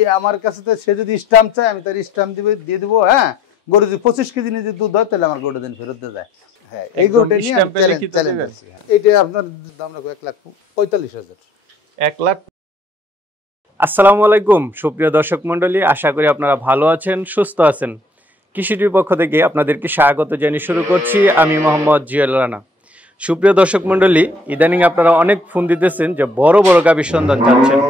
আমার কাছে তো সে যদি স্ট্যাম্প চায় আমি তার স্ট্যাম্প দিয়ে দেবো। হ্যাঁ, গরু যদি 25 কেজি নিয়ে যদি দুধ হয় তাহলে আমার গরুটা দিন ফেরত দিয়ে যায়। হ্যাঁ, এই গরুটা নিয়ে এটা আপনার দাম রাখবো 1,45,000। 1 লাখ। আসসালামু আলাইকুম সুপ্রিয় দর্শক মন্ডলী, আশা করি আপনারা ভালো আছেন, সুস্থ আছেন। কৃষিটির পক্ষ থেকে আপনাদেরকে স্বাগত জানিয়ে শুরু করছি আমি মোহাম্মদ জিয়াল রানা। সুপ্রিয় দর্শক মন্ডলী, ইদানিং আপনারা অনেক ফোন দিতেছেন যে বড় বড় গাভীর সন্ধান চাচ্ছেন,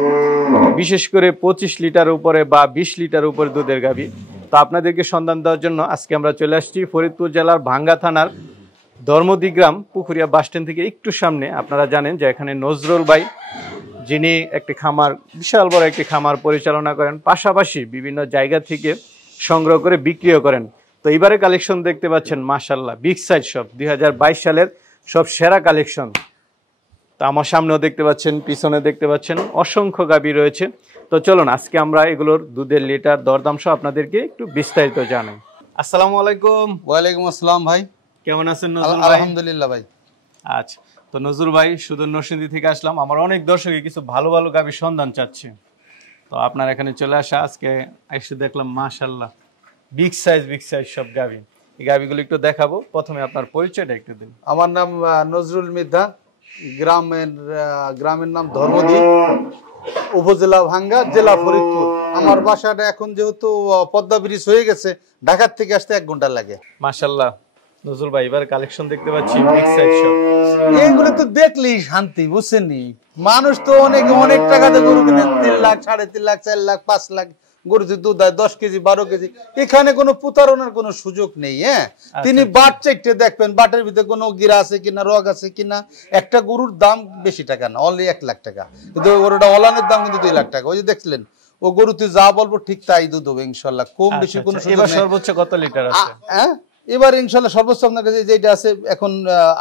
বিশেষ করে 25 লিটার উপরে বা 20 লিটার উপরে দুধের গাভী। তো আপনাদেরকে সন্ধান দেওয়ার জন্য আজকে আমরা চলে আসছি ফরিদপুর জেলার ভাঙ্গা থানার ধর্মদি গ্রাম পুকুরিয়া বাস স্ট্যান্ড থেকে একটু সামনে। আপনারা জানেন যে এখানে নজরুল ভাই, যিনি একটি খামার, বিশাল বড় একটি খামার পরিচালনা করেন, পাশাপাশি বিভিন্ন জায়গা থেকে সংগ্রহ করে বিক্রিও করেন। তো এবারে কালেকশন দেখতে পাচ্ছেন মাশাআল্লাহ, বিগ সাইজ সব 2022 সালের সব সেরা কালেকশন। তো আমার সামনেও দেখতে পাচ্ছেন, পিছনে দেখতে পাচ্ছেন, অসংখ্য গাভী রয়েছে। তো চলুন আজকে আমরা এগুলোর দুধের লিটার দরদাম সহ আপনাদেরকে একটু বিস্তারিত জানাই। আসসালামু আলাইকুম। ওয়ালাইকুম আসসালাম ভাই, কেমন আছেন নজরুল ভাই? আলহামদুলিল্লাহ ভাই। আচ্ছা, তো নজরুল ভাই সুদূর নরসিংদী থেকে আসলাম। আমার অনেক দর্শকই কিছু ভালো ভালো গাভীর সন্ধান চাচ্ছে, তো আপনার এখানে চলে আসা, আজকে এসে দেখলাম মাশাআল্লাহ বিগ সাইজ সব গাভী। এই গাভীগুলো একটু দেখাবো। প্রথমে আপনার পরিচয়টা একটু দিন। আমার নাম নজরুল মৃধা, গ্রামের নাম ধর্মদি, উপজেলা ভাঙ্গা, জেলা ফরিদপুর। আমার বাসাটা এখন যেহেতু পদ্মা ব্রিজ হয়ে গেছে, ঢাকার থেকে আসতে 1 ঘন্টা লাগে। মাশাআল্লাহ নজরুল ভাই, এবার কালেকশন দেখতে পাচ্ছি বিগ সাইজ সব। এইগুলো তো দেখলেই শান্তি, বুঝছেননি? মানুষ তো অনেক টাকাতে গরু কিনে, 3 লাখ, 3.5 লাখ, 4 লাখ, 5 লাখ গরু দুধ হয় 10 কেজি 12 কেজি। এখানে কোনো প্রতারণার কোনো সুযোগ নেই। হ্যাঁ, তিনি বাট চেকটে দেখবেন, বাটের ভিতরে কোনো গিরা আছে কিনা, রগ আছে কিনা। একটা গরুর দাম বেশি টাকা না, অনলি 1 লাখ টাকা, কিন্তু গরুটা ওলানের দাম কিন্তু 2 লাখ টাকা। ওই যে দেখছিলেন, ও গরুতে যা বলবো ঠিক তাই দুধ হবে ইনশাআল্লাহ, কম বেশি কোনো সুযোগ নেই। এবার সর্বোচ্চ কত লিটার আছে? হ্যাঁ, এবার ইনশাআল্লাহ সর্বোচ্চ আপনার কাছে যেটা আছে এখন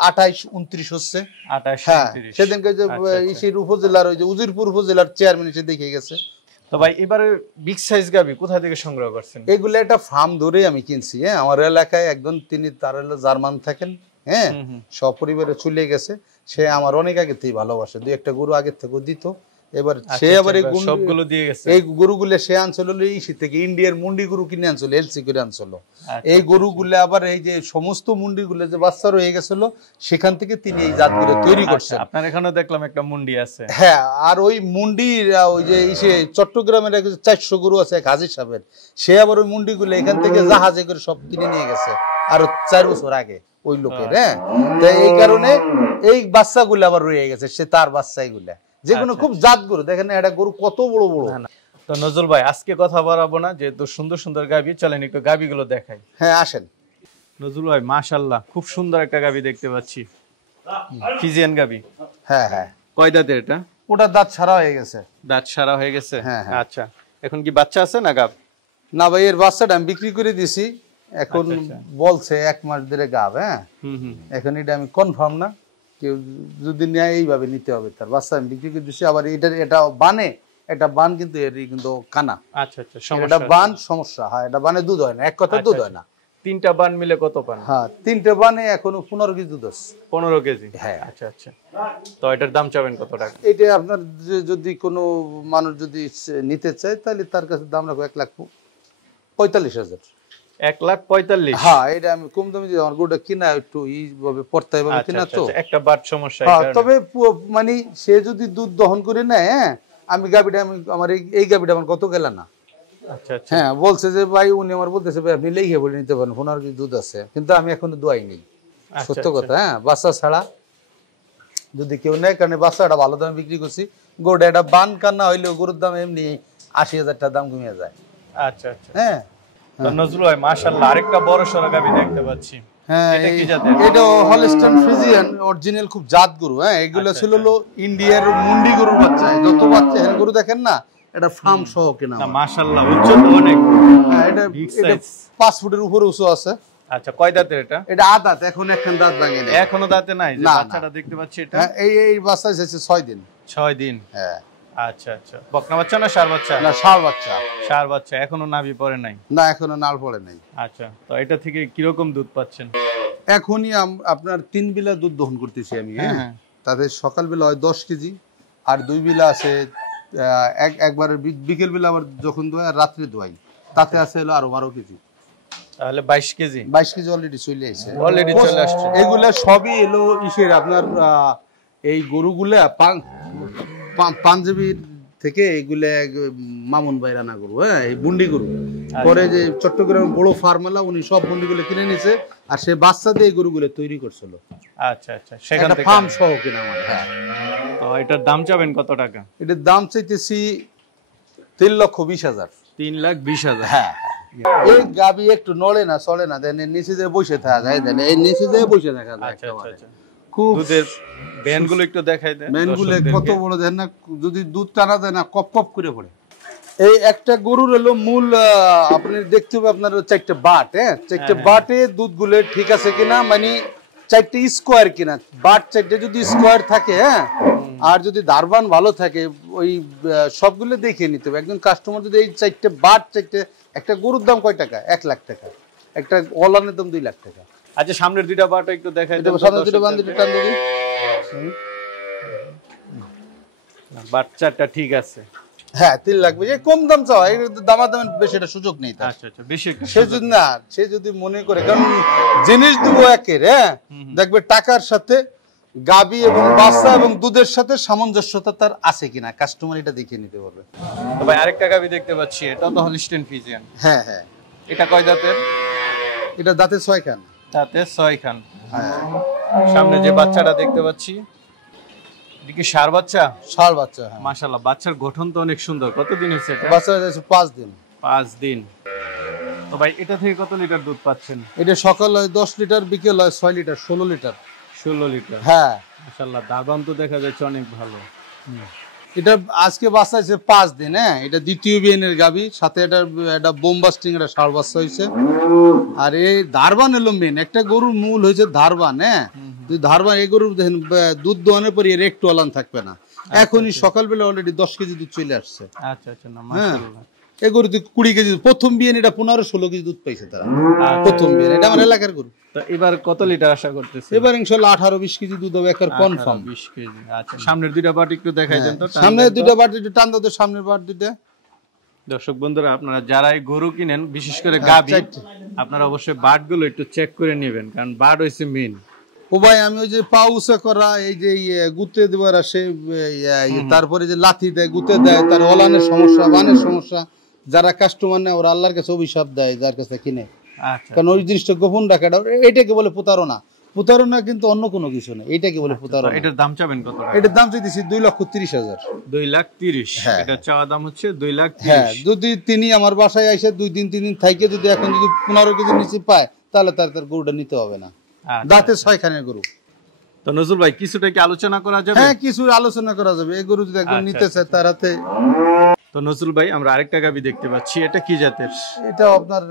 28-29 হচ্ছে। 28-29। সেদিনকে যে ইসির উপজেলার ওই যে উজিরপুর উপজেলার চেয়ারম্যান এসে দেখে গেছে। তো ভাই এবারে বিগ সাইজ গাভী কোথা থেকে সংগ্রহ করছেন? এগুলো একটা ফার্ম ধরে আমি কিনছি। হ্যাঁ, আমার এলাকায় একজন, তিনি তার হলো জার্মান থাকেন। হ্যাঁ, সপরিবারে চলে গেছে। সে আমার অনেক আগে থেকে ভালোবাসে, 2-1টা গরু আগে থেকে দিত। এবার সে আবার সবগুলো দিয়ে গেছে। এই গরুগুলো সে আনছিল ইসি থেকে, ইন্ডিয়ার মুন্ডি গরু কিনে আনছিল, এলসি করে আনছিল। এই গরুগুলো আবার এই যে সমস্ত মুন্ডিগুলো যে বাচ্চা রয়ে গেছিল, সেখান থেকে তিনি এই জাতগুলো তৈরি করছেন। আপনার এখানে দেখলাম একটা মুন্ডি আছে। হ্যাঁ, আর ওই মুন্ডির ওই যে ইসে চট্টগ্রামের 400 গরু আছে এক হাজির সাহেবের, সে আবার ওই মুন্ডিগুলো এখান থেকে জাহাজে করে সব কিনে নিয়ে গেছে আরো 4 বছর আগে ওই লোকের। হ্যাঁ, তো এই কারণে এই বাচ্চাগুলো আবার রয়ে গেছে, সে তার বাচ্চা। এগুলা যেগুলো খুব জাত গরু, দেখেন এটা গরু কত বড় বড়। তো নজরুল ভাই আজকে কথা বাড়াবো না, যেহেতু সুন্দর সুন্দর গাভী, চলেন একটু গাভীগুলো দেখাই। হ্যাঁ আসেন। নজরুল ভাই মাশাআল্লাহ খুব সুন্দর একটা গাভী দেখতে পাচ্ছি, ফিজিয়ান গাভী। হ্যাঁ হ্যাঁ। কয় দাঁতের এটা? ওটা দাঁত ছাড়া হয়ে গেছে। দাঁত ছাড়া হয়ে গেছে? হ্যাঁ। আচ্ছা, এখন কি বাচ্চা আছে না গাব? না ভাই, এর বাচ্চাটা আমি বিক্রি করে দিছি। এখন বলছে 1 মাস ধরে গাব। হ্যাঁ, এখন এটা আমি কনফার্ম না, কেউ যদি নেয় এইভাবে নিতে হবে। তার বাচ্চা আমি বিক্রি করে দিছি। আবার এটা বানে, এটা বান কিন্তু এর কিন্তু কানা। আচ্ছা আচ্ছা, এটা বান সমস্যা। হ্যাঁ, এটা বানে দুধ হয় না, এক কথা দুধ হয় না। 3টা বান মিলে কত পান? হ্যাঁ, 3টে বানে এখনো 15 কেজি দুধ আছে। 15 কেজি? হ্যাঁ। আচ্ছা আচ্ছা, তো এটার দাম চাবেন কত টাকা? এটা আপনার যদি কোনো মানুষ যদি নিতে চায় তাহলে তার কাছে দাম রাখবো 1,45,000। 1,45,000? হ্যাঁ, এটা আমি কম দামে দিই। আমার গরুটা কিনা একটু এইভাবে পড়তে হবে কিনা, তো একটা বাট সমস্যা। তবে মানে সে যদি দুধ দহন করে নেয়, হ্যাঁ, আমি গাবিটা, আমার এই গাবিটা আমার কত গেল না। আচ্ছা আচ্ছা। হ্যাঁ, বলছে যে ভাই, উনি আমার বলতেছে ভাই আপনি লেগে বলে নিতে পারেন, 15 কেজি দুধ আছে, কিন্তু আমি এখনো দোয়াইনি। সত্য কথা। হ্যাঁ, বাচ্চা ছাড়া যদি কেউ নেয়, কারণ বাচ্চাটা ভালো দামে বিক্রি করছি। গরুটা এটা বান কান্না হইলেও গরুর দাম এমনি 80,000 টাকা দাম কমিয়ে যায়। আচ্ছা আচ্ছা। হ্যাঁ, নজরুল ভাই মাশাআল্লাহ আরেকটা বড় সরো গাভী দেখতে পাচ্ছি। হ্যাঁ, এটা হলস্টাইন ফ্রিজিয়ান অরিজিনাল, খুব জাত গরু। হ্যাঁ, এগুলো ছিল ইন্ডিয়ার মুন্ডি গরুর বাচ্চা। যত বাচ্চা এর গরু দেখেন না, এটা ফার্ম সহ কেনা। মাশাআল্লাহ উচ্চতা অনেক। হ্যাঁ, এটা 5 ফুটের উপরে উঁচু আছে। আচ্ছা, কয় দাঁতের এটা? এটা আদাত, এখন একখান দাঁত ভাঙে নাই। এখনো দাঁতে নাই? যে বাচ্চাটা দেখতে পাচ্ছি এটা? হ্যাঁ, এই বাচ্চা এসেছে 6 দিন। 6 দিন? হ্যাঁ। আচ্ছা আচ্ছা, বকনা বাচ্চা না ষাঁড় বাচ্চা? না, ষাঁড় বাচ্চা। ষাঁড় বাচ্চা, এখনো নাভি পড়ে নাই? না, এখনো নাল পড়ে নাই। আচ্ছা, তো এটা থেকে কি রকম দুধ পাচ্ছেন? এখনই আপনার 3 বেলা দুধ দহন করতেছি আমি। হ্যাঁ, তাতে সকাল বেলা হয় 10 কেজি, আর 2 বেলা আছে একবার বিকেল বেলা আবার যখন দোয়াই আর রাত্রে দোয়াই, তাতে আছে হলো আরো 12 কেজি। তাহলে 22 কেজি 22 কেজি অলরেডি চলে আসছে, অলরেডি চলে আসছে। এগুলা সবই এলো ইসের আপনার এই গরুগুলা পাঞ্জাবির থেকে এইগুলা মামুন ভাই রানা গরু, হ্যাঁ এই বুন্ডি গরু। পরে যে চট্টগ্রাম বড় ফার্মেলা উনি সব বুন্ডিগুলো কিনে নিয়েছে, আর সে বাচ্চা দিয়ে এই গরুগুলো তৈরি করছিল। আচ্ছা আচ্ছা, সেখান থেকে ফার্ম সহ কিনা আমার। হ্যাঁ, তো এটার দাম চাবেন কত টাকা? এটার দাম চাইতেছি 3,20,000। 3,20,000। হ্যাঁ, এই গাবি একটু নড়ে না চলে না, দেন নিচে যে বসে থাকা যায়, দেন এই নিচে যে বসে থাকা যায়। আচ্ছা আচ্ছা, খুব দুধের ভ্যানগুলো একটু দেখাই দেন। ভ্যানগুলো কত বড় দেন না, যদি দুধ টানা দেয় না কপ কপ করে পড়ে। এই একটা গরুর হলো মূল আপনি দেখতে হবে আপনার 4টে বাট, হ্যাঁ 4টে বাটে দুধগুলো ঠিক আছে কিনা, মানে 4টে স্কোয়ার কিনা। বাট 4টে যদি স্কোয়ার থাকে, হ্যাঁ, আর যদি দারবান ভালো থাকে, ওই সবগুলো দেখে নিতে হবে। একজন কাস্টমার যদি এই 4টে বাট 4টে, একটা গরুর দাম কয় টাকা? 1 লাখ টাকা। একটা ওলানের দাম 2 লাখ টাকা। আচ্ছা, সামনের দুইটা বাট একটু দেখাই দেন। সামনের দুটো বান দুটো টান দিই। বাচ্চাটা ঠিক আছে। হ্যাঁ 3 লাখ বেশি কম দাম চাওয়া, এর দামাদামি বেশি, এটা সুযোগ নেই তার। আচ্ছা আচ্ছা, বেশি সে যদি না, সে যদি মনে করে, কারণ জিনিস দিব একের, হ্যাঁ দেখবে টাকার সাথে গাবি এবং বাচ্চা এবং দুধের সাথে সামঞ্জস্যতা তার আছে কিনা, কাস্টমার এটা দেখে নিতে পারবে। তো ভাই আরেকটা গাবি দেখতে পাচ্ছি, এটা তো হলিস্টিয়ান ফ্রিজিয়ান। হ্যাঁ হ্যাঁ, এটা কয় দাঁতের? এটা দাঁতে 6 খান। দাঁতে 6 খান। সামনে যে বাচ্চাটা দেখতে পাচ্ছি, এটা কি ষাঁড় বাচ্চা? ষাঁড় বাচ্চা। হ্যাঁ মাশাআল্লাহ, বাচ্চার গঠন তো অনেক সুন্দর। কতদিন হয়েছে এটা? বাচ্চা হয়েছে 5 দিন। 5 দিন। তো ভাই এটা থেকে কত লিটার দুধ পাচ্ছেন? এটা সকাল হয় 10 লিটার, বিকেল হয় 6 লিটার, 16 লিটার। 16 লিটার। হ্যাঁ মাশাআল্লাহ, দাবান তো দেখা যাচ্ছে অনেক ভালো। এটা আজকে বাচ্চা হয়েছে 5 দিন। হ্যাঁ, এটা দ্বিতীয় বিয়ানের গাবি, সাথে এটা বোমবাস্টিং একটা ষাঁড় বাচ্চা হয়েছে। আর এই ধারবান এলো মেন, একটা গরুর মূল হয়েছে ধারবান। হ্যাঁ, তুই ধারবান, এই গরুর দেখেন দুধ দোয়ানোর পর এর একটু আলান থাকবে না। এখনই সকালবেলা অলরেডি 10 কেজি দুধ চলে আসছে। আচ্ছা আচ্ছা, না মাশাআল্লাহ। এই গরু 20 কেজি, প্রথম বিয়ান এটা 15-16 কেজি দুধ পাইছে তারা, প্রথম বিয়ান। এটা আমার এলাকার গরু। তো এবার কত লিটার আশা করতেছেন? এবার ইনশাআল্লাহ 18-20 কেজি দুধ হবে, একবার কনফার্ম। 20 কেজি। আচ্ছা, সামনের দুইটা বাট একটু দেখাই দেন তো। সামনের দুইটা বাট একটু টান দাও তো, সামনের বাট দুইটা। দর্শক বন্ধুরা, আপনারা যারাই গরু কিনেন, বিশেষ করে গাবি, আপনারা অবশ্যই বাটগুলো একটু চেক করে নেবেন, কারণ বাট হইছে মেইন। ও ভাই, আমি ওই যে পাউসে করা, এই যে গুতে দেওয়ার আসে, তারপরে যে লাথি দেয়, গুতে দেয়, তার ওলানের সমস্যা, বানের সমস্যা, যারা কাস্টমার নেয় ওরা আল্লাহর কাছে অভিশাপ দেয় যার কাছে কিনে। কারণ ওই জিনিসটা গোপন রাখা, এটাকে বলে প্রতারণা। প্রতারণা কিন্তু অন্য কোনো কিছু না, এটাকে বলে প্রতারণা। এটার দাম চাবেন কত টাকা? এটার দাম চাইতেছি 2,30,000। 2,30,000। এটা চাওয়া দাম হচ্ছে 2,30,000। হ্যাঁ, যদি তিনি আমার বাসায় এসে 2 দিন 3 দিন থাইকে যদি এখন যদি 15 কেজি নিচে পায়, তাহলে তার গরুটা নিতে হবে না। দাঁতে 6 খানের গরু। তো নজরুল ভাই, কিছুটা কি আলোচনা করা যাবে? হ্যাঁ, কিছু আলোচনা করা যাবে। এই গরু যদি একজন নিতে চায় তার হাতে। তো নজরুল ভাই, আমরা আরেকটা গাবি দেখতে পাচ্ছি, এটা কি জাতের? এটা আপনার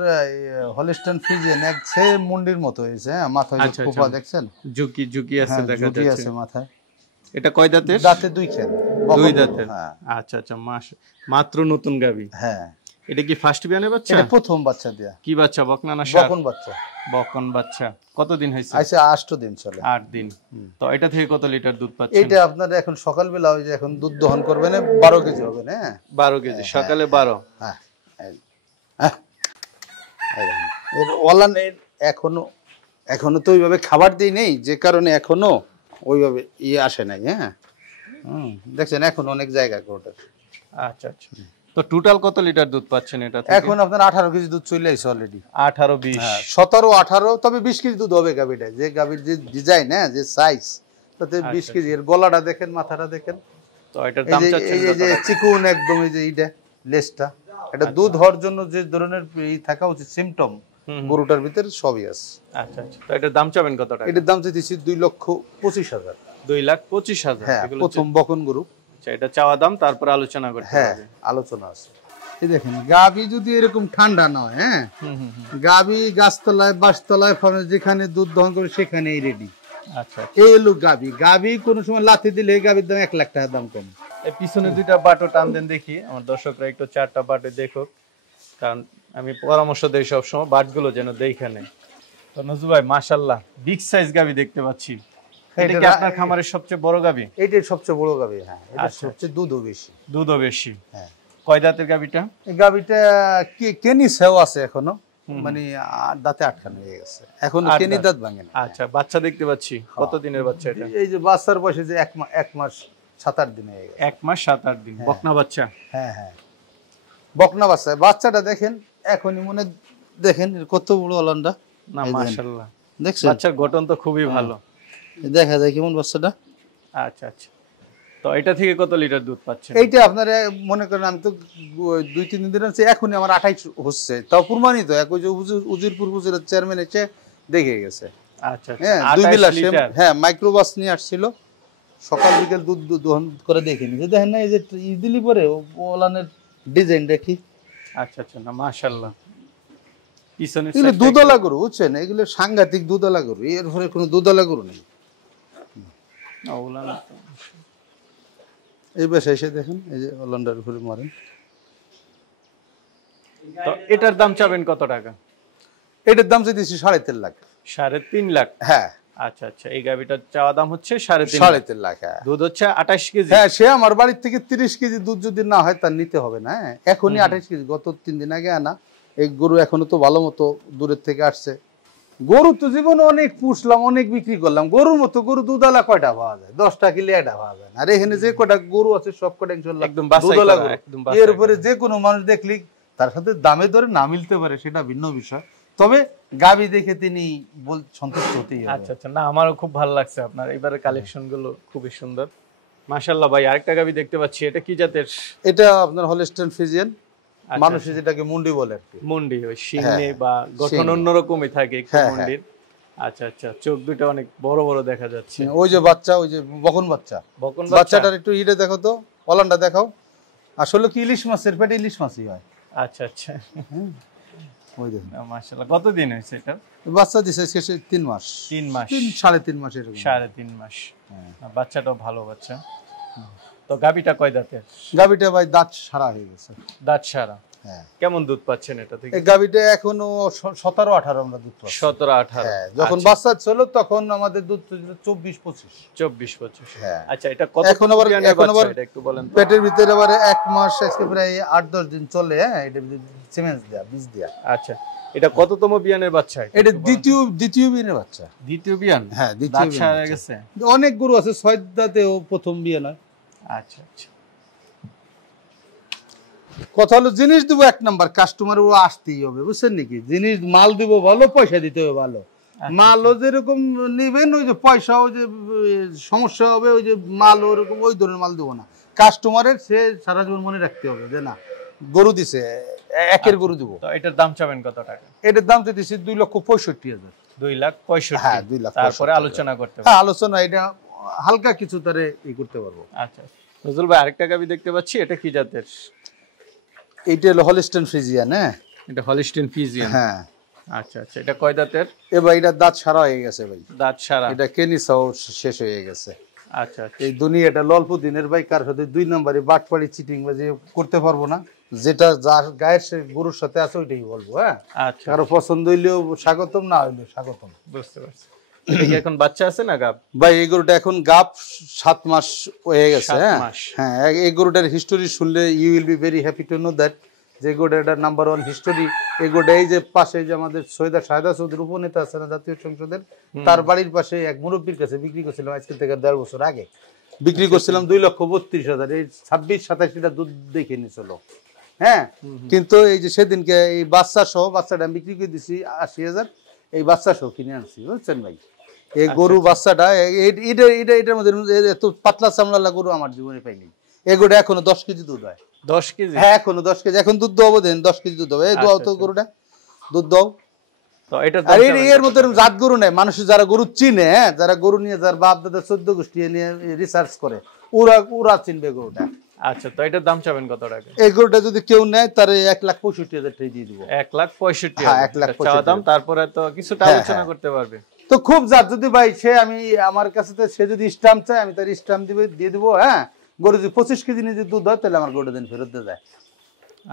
হলিস্টাইন ফ্রিজিয়ান, এক সেম মুন্ডির মতো হয়েছে। হ্যাঁ, মাথায় খোপা দেখছেন, ঝুঁকি আছে, দেখা ঝুঁকি যাচ্ছে আছে মাথায়। এটা কয় দাঁতের? দাঁতে 2 খান। 2 দাঁতের। আচ্ছা আচ্ছা, মাত্র নতুন গাবি। হ্যাঁ, এটা কি ফার্স্ট বিয়ানে বাচ্চা? এটা প্রথম বাচ্চা দেয়া। কি বাচ্চা, বকনা না ষাঁড়? বকন বাচ্চা। বকন বাচ্চা। কতদিন হয়েছে? আচ্ছা, 8 দিন চলে। 8 দিন। তো এটা থেকে কত লিটার দুধ পাচ্ছেন? এটা আপনার এখন সকালবেলা ওই যে এখন দুধ দহন করবেন, 12 কেজি হবে না? 12 কেজি, সকালে 12। হ্যাঁ, এর ওলান এখনো তো ওইভাবে খাবার দিই নেই, যে কারণে এখনো ওইভাবে আসে নাই। হ্যাঁ, দেখছেন এখন অনেক জায়গা কোটার। আচ্ছা আচ্ছা, তো টোটাল কত লিটার দুধ পাচ্ছেন এটা থেকে? এখন আপনার 18 কেজি দুধ চলে আসছে অলরেডি। 18-20। 17-18, তবে 20 কেজি দুধ হবে গাবিটা, যে গাবির যে ডিজাইন, হ্যাঁ যে সাইজ, তাতে 20 কেজি। এর গলাটা দেখেন, মাথাটা দেখেন। তো এটার দাম চাচ্ছেন এই যে চিকুন একদম, এই যে এইটা লেজটা, এটা দুধ হওয়ার জন্য যে ধরনের থাকা উচিত সিম্পটম গরুটার ভিতরে সবই আছে। আচ্ছা আচ্ছা, তো এটার দাম চাবেন কত টাকা? এটার দাম চাইতেছি 2,25,000। 2,25,000। হ্যাঁ, প্রথম বকন গরু। আচ্ছা, এটা চাওয়া দাম, তারপর আলোচনা করতে হবে। হ্যাঁ, আলোচনা আছে। এই দেখেন, গাবি যদি এরকম ঠান্ডা নয়, হ্যাঁ গাবি গাছতলায় বাসতলায় যেখানে দুধ দহন করে সেখানেই রেডি। আচ্ছা, এই হলো গাবি। গাবি কোনো সময় লাথি দিলে এই গাবির দাম 1 লাখ টাকা দাম কম। এই পিছনে দুইটা বাটো টান দেন দেখি, আমার দর্শকরা একটু 4টা বাটে দেখুক, কারণ আমি পরামর্শ দেই সবসময় বাটগুলো যেন দেখে নেয়। তো নজরুল ভাই, মাশাআল্লাহ বিগ সাইজ গাবি দেখতে পাচ্ছি। এটা কি আপনার খামারের সবচেয়ে বড় গাভী? এইটাই সবচেয়ে বড় গাভী। হ্যাঁ, এটা আচ্ছা, সবচেয়ে দুধও বেশি। দুধও বেশি। হ্যাঁ। কয় দাঁতের গাভীটা? এই গাভীটা কেনি সেও আছে এখনো, মানে দাঁতে আটকানো হয়ে গেছে, এখনো কেনি দাঁত ভাঙে না। আচ্ছা, বাচ্চা দেখতে পাচ্ছি। কত দিনের বাচ্চা এটা? এই যে বাচ্চার বয়সে যে 1 মাস 7-8 দিন হয়ে গেছে। 1 মাস 7-8 দিন। বকনা বাচ্চা? হ্যাঁ হ্যাঁ, বকনা বাচ্চা। বাচ্চাটা দেখেন এখনই মনে, দেখেন কত বড় অলন্ডা। না মাশাআল্লাহ, দেখছেন বাচ্চার গঠন তো খুবই ভালো। দেখা যায় কেমন বাচ্চাটা। আচ্ছা আচ্ছা, তো এটা থেকে কত লিটার দুধ পাচ্ছেন? এইটা আপনার মনে করেন আমি তো 2-3 দিন ধরে এখনই আমার 28 হচ্ছে, তাও প্রমাণিত। এক ওই যে উজিরপুর উপজেলার চেয়ারম্যান এসে দেখে গেছে। আচ্ছা আচ্ছা, হ্যাঁ, 2 বিলাস। হ্যাঁ, মাইক্রোবাস নিয়ে আসছিল, সকাল বিকেল দুধ দহন করে দেখে নিয়েছে। দেখেন না এই যে দিলি পরে ওলানের ডিজাইন দেখি। আচ্ছা আচ্ছা, না মাশাআল্লাহ। পিছনে এগুলো দুধওয়ালা গরু, বুঝছেন, এগুলো সাংঘাতিক দুধওয়ালা গরু, এর পরে কোনো দুধওয়ালা গরু নেই। এই বেশে এসে দেখেন এই যে ওলান্ডার উপরে মারেন। তো এটার দাম চাবেন কত টাকা? এটার দাম চাইতেছি 3.5 লাখ। 3.5 লাখ? হ্যাঁ। আচ্ছা আচ্ছা, এই গাভীটার চাওয়া দাম হচ্ছে 3.5 লাখ। হ্যাঁ, দুধ হচ্ছে 28 কেজি। হ্যাঁ, সে আমার বাড়ির থেকে 30 কেজি দুধ যদি না হয় তার নিতে হবে না। হ্যাঁ, এখনই 28 কেজি, গত 3 দিন আগে আনা। এই গরু এখনো তো ভালো মতো দূরের থেকে আসছে। গরু তো জীবনে অনেক পুষলাম, অনেক বিক্রি করলাম। গরুর মতো গরু দুধালা কয়টা পাওয়া যায়? 10টা কিলো এটা পাওয়া যায় না। আর এখানে যে কয়টা গরু আছে সব কয়টা ইনশাআল্লাহ একদম বাছাই করা, একদম বাছাই। এর উপরে যে কোনো মানুষ দেখলি তার সাথে দামে দরে না মিলতে পারে, সেটা ভিন্ন বিষয়। তবে গাবি দেখে তিনি সন্তুষ্ট হতেই হবে। আচ্ছা আচ্ছা, না আমারও খুব ভালো লাগছে আপনার এবারে কালেকশন গুলো, খুবই সুন্দর মাশাআল্লাহ। ভাই আরেকটা গাবি দেখতে পাচ্ছি, এটা কি জাতের? এটা আপনার হলস্টাইন ফ্রিজিয়ান, মানুষে যেটাকে মুন্ডি বলে আর কি। মুন্ডি, ওই শিংনে বা গঠন অন্যরকমই থাকে একটু মুন্ডির। আচ্ছা আচ্ছা, চোখ দুটো অনেক বড় বড় দেখা যাচ্ছে। ওই যে বাচ্চা, ওই যে বকন বাচ্চা, বাচ্চাটার একটু ইটে দেখো তো, ওলানটা দেখাও। আসলে কি ইলিশ মাছের পেটে ইলিশ মাছই হয়। আচ্ছা আচ্ছা, ওই দেখুন মাশাআল্লাহ। কতদিন হয়েছে এটা? বাচ্চা দিছে 3 মাস। 3 মাস, 3.5 মাস এরকম। 3.5 মাস। বাচ্চাটাও ভালো বাচ্চা। তো গাবিটা কয় দাঁতের? গাবিটা ভাই দাঁত সারা হয়ে গেছে। দাঁত সারা? হ্যাঁ। কেমন দুধ পাচ্ছেন এটা থেকে? এই গাবিটা এখনো 17-18 আমরা দুধ পাচ্ছি। 17-18। হ্যাঁ, যখন বাচ্চা ছিল তখন আমাদের দুধ ছিল 24-25। 24-25। হ্যাঁ। আচ্ছা, এটা কত এখন আবার এটা একটু বলেন তো। পেটের ভিতরে আবার 1 মাস আজকে প্রায় 8-10 দিন চলে। হ্যাঁ, এটা সিমেন্স দেয়া, বীজ দেয়া। আচ্ছা, এটা কততম বিয়ানের বাচ্চা? এটা দ্বিতীয় বিয়ানের বাচ্চা। দ্বিতীয় বিয়ান? হ্যাঁ, দ্বিতীয় বিয়ান হয়ে গেছে। অনেক গরু আছে 6 দাঁতেও প্রথম বিয়ান হয়। আচ্ছা আচ্ছা, কথা হলো জিনিস দিব 1 নাম্বার, কাস্টমার ও আসতেই হবে, বুঝছেন নাকি? জিনিস মাল দিব ভালো, পয়সা দিতে হবে ভালো। মালও যেরকম নিবেন, ওই যে পয়সাও যে সমস্যা হবে, ওই যে মাল ওরকম ওই ধরনের মাল দেবো না। কাস্টমারের সে সারা জীবন মনে রাখতে হবে যে না, গরু দিছে, একের গরু দিব। তো এটার দাম চাবেন কত টাকা? এটার দাম দিতেছি 2,65,000। 2,65,000? হ্যাঁ, 2 লাখ। তারপরে আলোচনা করতে হবে। হ্যাঁ, আলোচনা এটা হালকা কিছু তারে করতে পারবো। আচ্ছা, নজরুল ভাই আরেকটা গাবি দেখতে পাচ্ছি, এটা কি জাতের? এইটা হলো হলস্টাইন ফ্রিজিয়ান। হ্যাঁ, এটা হলস্টাইন ফ্রিজিয়ান। হ্যাঁ। আচ্ছা আচ্ছা, এটা কয় দাঁতের? ভাই এটা দাঁত সারা হয়ে গেছে ভাই। দাঁত সারা? এটা কেনিসাও শেষ হয়ে গেছে। আচ্ছা আচ্ছা, এই দুনিয়াটা লল্প দিনের ভাই, কার সাথে 2 নম্বরে বাটপাড়ি চিটিং বাজি করতে পারবো না। যেটা যার গায়ের সে গরুর সাথে আছে ওইটাই বলবো। হ্যাঁ, আচ্ছা, কারো পছন্দ হইলেও স্বাগতম, না হইলেও স্বাগতম। বুঝতে পারছি। এটা কি এখন বাচ্চা আছে না গাব? ভাই এই গরুটা এখন গাব 7 মাস হয়ে গেছে। হ্যাঁ হ্যাঁ, এই গরুটার হিস্টোরি শুনলে you will be very happy to know that যে গরুটার নাম্বার 1 হিস্টোরি। এই গরুটা এই যে পাশে যে আমাদের সৈয়দা শাহেদা চৌধুরীর উপনেতা আছে না জাতীয় সংসদের, তার বাড়ির পাশে এক মুরব্বীর কাছে বিক্রি করছিলাম আজকে থেকে 1.5 বছর আগে। বিক্রি করছিলাম 2,32,000। এই 26-27টা দুধ দেখে নিয়েছিল। হ্যাঁ, কিন্তু এই যে সেদিনকে এই বাচ্চা সহ বাচ্চাটা আমি বিক্রি করে দিছি 80,000। এই বাচ্চা সহ কিনে আনছি, বুঝছেন ভাই? এই গরু বাচ্চাটা এটার মধ্যে এত পাতলা চামড়ালা গরু আমার জীবনে পাইনি। এই গরুটা এখনো 10 কেজি দুধ হয়। 10 কেজি? হ্যাঁ, এখনো 10 কেজি। এখন দুধ দেবো দেন, 10 কেজি দুধ হবে। এই দাও তো গরুটা, দুধ দাও। তো এটা এর মধ্যে জাত গরু নেই। মানুষ যারা গরু চিনে, হ্যাঁ, যারা গরু নিয়ে যার বাপ দাদা 14 গোষ্ঠী নিয়ে রিসার্চ করে, ওরা চিনবে গরুটা। আচ্ছা, তো এটার দাম চাবেন কত টাকা? এই গরুটা যদি কেউ নেয় তার 1,65,000 টাকা দিয়ে দিব। 1,65,000? হ্যাঁ, 1,65,000 দাম। তারপরে তো কিছুটা আলোচনা করতে পারবে তো। খুব জাত যদি ভাই সে আমি আমার কাছে সে যদি স্টাম্প চায় আমি তার স্টাম্প দিয়ে দিব। হ্যাঁ, গরু যদি 25 কেজি নিয়ে যদি দুধ হয় তাহলে আমার গরুটা দিন ফেরত দিয়ে যায়।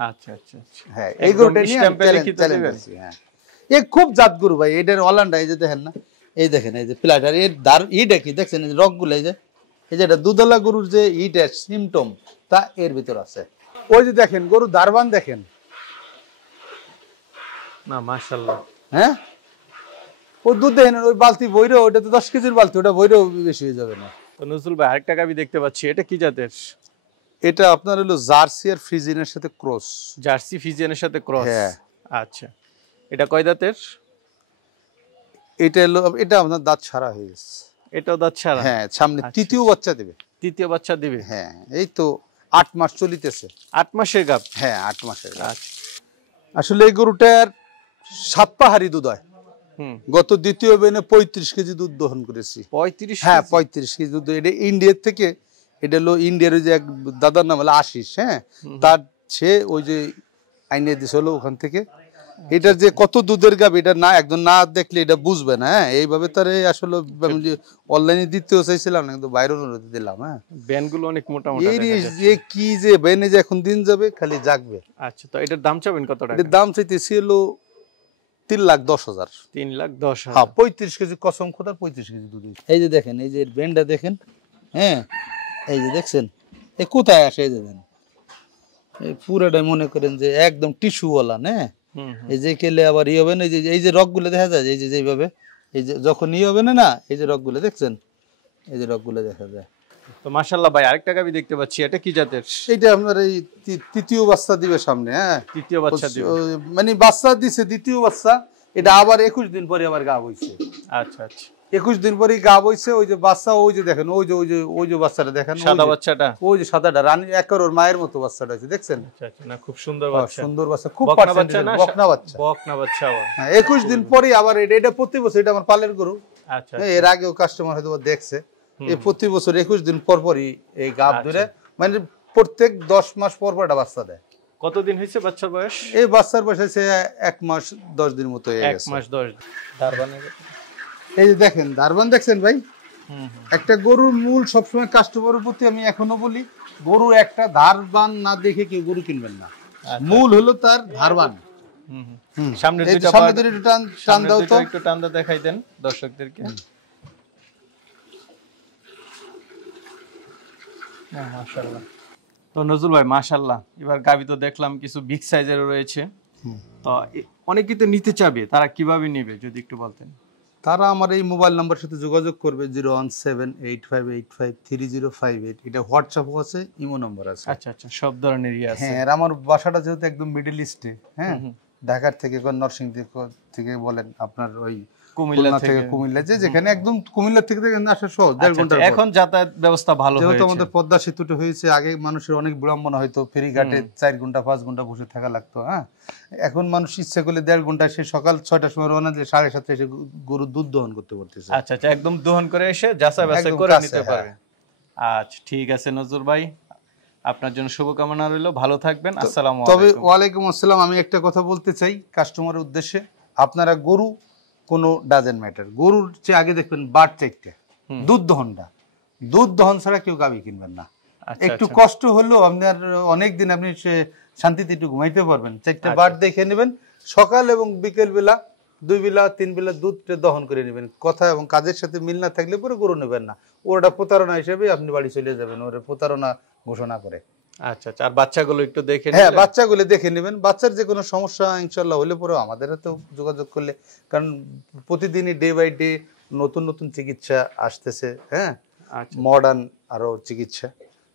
আচ্ছা আচ্ছা, হ্যাঁ, এই গরুটা নিয়ে চ্যালেঞ্জ। হ্যাঁ, এই খুব জাত গরু ভাই। এটার অলান্ডা এই যে দেখেন না, এই দেখেন এই যে প্লাটার এর দার ইটা কি দেখছেন এই রগগুলো এই যে এটা দুধওয়ালা গরুর যে ইটা সিমটম তা এর ভিতর আছে। ওই যে দেখেন গরু দারবান দেখেন না মাশাআল্লাহ। হ্যাঁ ও দুধ দেখেন ওই বালতি বইরো, ওটা তো 10 কেজির বালতি, ওটা বইরো বেশি হয়ে যাবে না। তো নজরুল ভাই আরেকটা গাবি দেখতে পাচ্ছি, এটা কি জাতের? এটা আপনার হলো জার্সি আর ফ্রিজিনের সাথে ক্রস। জার্সি ফিজিয়ানের সাথে ক্রস। হ্যাঁ। আচ্ছা, এটা কয় দাঁতের? এটা হলো এটা আপনার দাঁত ছাড়া হয়ে গেছে। এটাও দাঁত ছাড়া? হ্যাঁ, সামনে আচ্ছা, তৃতীয় বাচ্চা দেবে। তৃতীয় বাচ্চা দিবে? হ্যাঁ, এই তো 8 মাস চলিতেছে। 8 মাসের গাব? হ্যাঁ, 8 মাসের। আচ্ছা। আসলে এই গরুটার 7 পাহাড়ি দুধ হয়। গত দ্বিতীয় বেনে 35 কেজি দুধ দহন করেছি। 35? হ্যাঁ, 35 কেজি দুধ। এটা ইন্ডিয়ার থেকে, এটা হলো ইন্ডিয়ার ওই যে এক দাদার নাম হলো আশিস। হ্যাঁ, তার সে ওই যে আইনে দিছে হলো ওখান থেকে। এটা যে কত দুধের গাব এটা না একদম না দেখলে এটা বুঝবে না। হ্যাঁ, এইভাবে তার আসলে আমি অনলাইনে দিতেও চাইছিলাম না, কিন্তু বাইরে অনুরোধ দিলাম। হ্যাঁ, ব্যানগুলো অনেক মোটা মোটা দেখা যাচ্ছে। এই কি যে বেনে যে এখন দিন যাবে খালি জাগবে। আচ্ছা, তো এটার দাম চাবেন কত টাকা? এর দাম চাইতেছি হলো 3,10,000। 3,10,000? হ্যাঁ, 35 কেজি কসম খোদার 35 কেজি দুধ। এই যে দেখেন এই যে বেনটা দেখেন। হ্যাঁ, এই যে দেখছেন এই কোথায় আসে, এই যে দেন এই পুরোটাই মনে করেন যে একদম টিস্যুওয়ালা। হ্যাঁ, এই যে কেলে আবার ই হবে না, এই যে রগগুলো দেখা যায়, এই যে যেভাবে এই যে যখন ই হবে না, এই যে রগগুলো দেখছেন, এই যে রগগুলো দেখা যায়। তো মাশাআল্লাহ ভাই আরেকটা গাবি দেখতে পাচ্ছি, এটা কি জাতের? এইটা আপনার এই তৃতীয় বাচ্চা দিবে সামনে। হ্যাঁ, তৃতীয় বাচ্চা দিবে মানে বাচ্চা দিছে দ্বিতীয় বাচ্চা। এটা আবার 21 দিন পরে আবার গাব হইছে। আচ্ছা আচ্ছা, 21 দিন পরে গাব হইছে। ওই যে বাচ্চা, ওই যে দেখেন ওই যে বাচ্চাটা দেখেন, সাদা বাচ্চাটা, ওই যে সাদাটা রানী একর ওর মায়ের মতো বাচ্চাটা আছে দেখছেন। আচ্ছা আচ্ছা, না খুব সুন্দর বাচ্চা। সুন্দর বাচ্চা, খুব বকনা বাচ্চা না? বকনা বাচ্চা, বকনা বাচ্চা। হ্যাঁ, 21 দিন পরে আবার এটা প্রতি বছর, এটা আমার পালের গরু। আচ্ছা, এর আগেও কাস্টমার হয়তো দেখছে, এই প্রতি বছর 21 দিন পর পরই এই গাব ধরে, মানে প্রত্যেক 10 মাস পর পর একটা বাচ্চা দেয়। কতদিন হয়েছে বাচ্চার বয়স? এই বাচ্চার বয়স হয়েছে 1 মাস 10 দিন মতো হয়ে গেছে। 1 মাস 10 দিন। দারবানের এই যে দেখেন দারবান দেখছেন ভাই। একটা গরুর মূল সবসময় কাস্টমারের প্রতি আমি এখনো বলি, গরু একটা ধারবান না দেখে কেউ গরু কিনবেন না। মূল হলো তার ধারবান। সামনে দুইটা টান দাও তো, একটু টান দাও, দেখাই দেন দর্শকদেরকে। মাশাআল্লাহ। তো নজরুল ভাই মাশাআল্লাহ, এবার গাবি তো দেখলাম কিছু বিগ সাইজের রয়েছে, তো অনেকেই তো নিতে চাবে, তারা কিভাবে নেবে যদি একটু বলতেন? তারা আমার এই মোবাইল নাম্বার সাথে যোগাযোগ করবে 01785830058। এটা হোয়াটসঅ্যাপও আছে, ইমো নাম্বার আছে। আচ্ছা আচ্ছা, সব ধরনেরই আছে। হ্যাঁ, আর আমার বাসাটা যেহেতু একদম মিডল ইস্টে, হ্যাঁ, ঢাকার থেকে নরসিংদী থেকে বলেন আপনার ওই কুমিল্লা থেকে, কুমিল্লা যে যেখানে একদম কুমিল্লা থেকে আসা সহজ 1.5 ঘন্টা। এখন যাতায়াত ব্যবস্থা ভালো হয়েছে, যেহেতু আমাদের পদ্মা সেতুটা হয়েছে। আগে মানুষের অনেক বিড়ম্বনা হয়তো, ফেরিঘাটে 4 ঘন্টা 5 ঘন্টা বসে থাকা লাগতো। হ্যাঁ, এখন মানুষ ইচ্ছা করলে 1.5 ঘন্টা, সে সকাল 6টার সময় রওনা দিয়ে 7:30 এসে গরুর দুধ দহন করতে পারতেছে। আচ্ছা আচ্ছা, একদম দহন করে এসে যাচাই বাছাই করে নিতে পারবে। আচ্ছা ঠিক আছে নজরুল ভাই, আপনার জন্য শুভকামনা রইল, ভালো থাকবেন। আসসালামু আলাইকুম। তবে ওয়ালাইকুম আসসালাম। আমি একটা কথা বলতে চাই কাস্টমারের উদ্দেশ্যে, আপনারা গরু কোনো ডাজেন্ট ম্যাটার, গরুর চেয়ে আগে দেখবেন বাট চাইতে দুধ দহনটা, দুধ দহন ছাড়া কেউ গাবি কিনবেন না। একটু কষ্ট হলেও আপনার অনেকদিন আপনি শান্তিতে একটু ঘুমাইতে পারবেন। 4টা বাট দেখে নেবেন, সকাল এবং বিকেল বেলা 2 বেলা 3 বেলা দুধটা দহন করে নেবেন। কথা এবং কাজের সাথে মিল না থাকলে পরে গরু নেবেন না। ওটা প্রতারণা হিসেবে আপনি বাড়ি চলে যাবেন, ওরা প্রতারণা ঘোষণা করে। আচ্ছা আচ্ছা, আর বাচ্চাগুলো একটু দেখে নেবেন। হ্যাঁ, বাচ্চাগুলো দেখে নেবেন। বাচ্চার যে কোনো সমস্যা ইনশাআল্লাহ হলে পরে আমাদের হাতে যোগাযোগ করলে, কারণ প্রতিদিনই ডে বাই ডে নতুন নতুন চিকিৎসা আসতেছে। হ্যাঁ, মডার্ন আরো চিকিৎসা,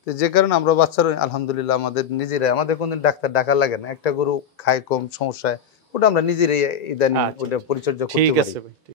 তো যে কারণে আমরা বাচ্চারা আলহামদুলিল্লাহ আমাদের নিজেরাই, আমাদের কোনদিন ডাক্তার ডাকা লাগে না। একটা গরু খায় কম সমস্যায়, ওটা আমরা নিজেরাই ইদানিং ওটা পরিচর্যা করতে পারি।